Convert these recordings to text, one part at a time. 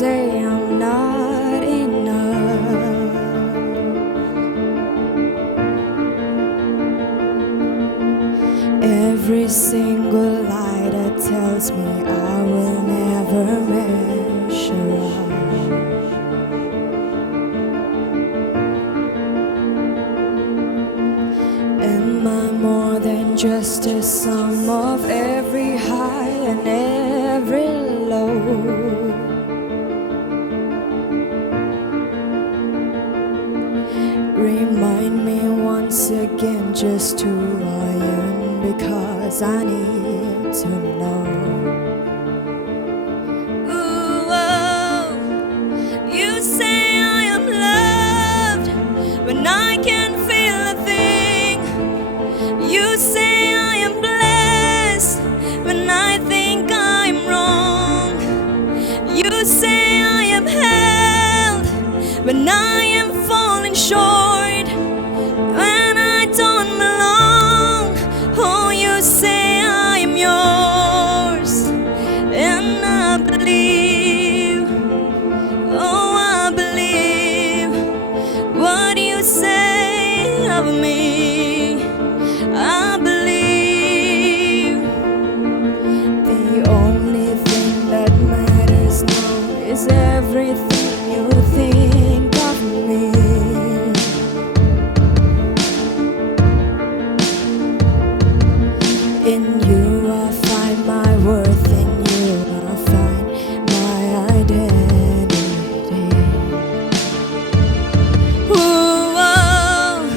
say I'm not enough. Every single lie that tells me I will never measure up. Am I more than just a sum of every high and every low? Remind me once again just who I am, because I need to know. Ooh, oh, you say I am loved when I can't feel a thing. You say I am blessed when I think I'm wrong. You say I am held when I am falling short, when I don't belong. Oh, you say I am yours, and I believe, oh, I believe what you say of me. I believe the only thing that matters now is everything you think of me. In you I find my worth, in you I find my identity. Ooh, oh,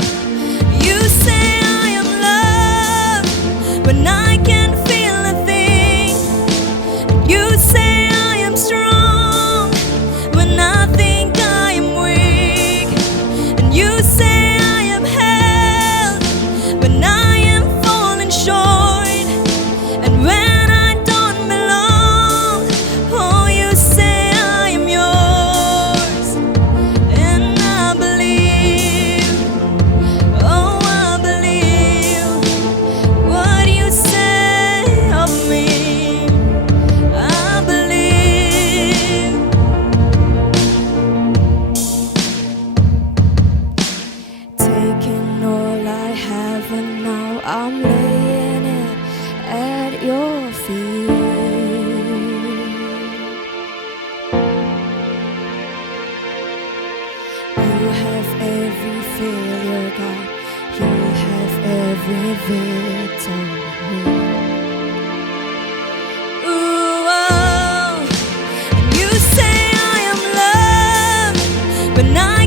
you say I am loved when I can't feel a thing. You say I am strong when I think I am weak. And you say I am held when I am falling short, and when I don't belong. Oh, you say I am yours, and I believe, oh, I believe what you say of me. I believe. Taking all I have and now I'm laying it at your feet. You have every failure, God. You have every victory. Ooh, oh, you say I am loved when I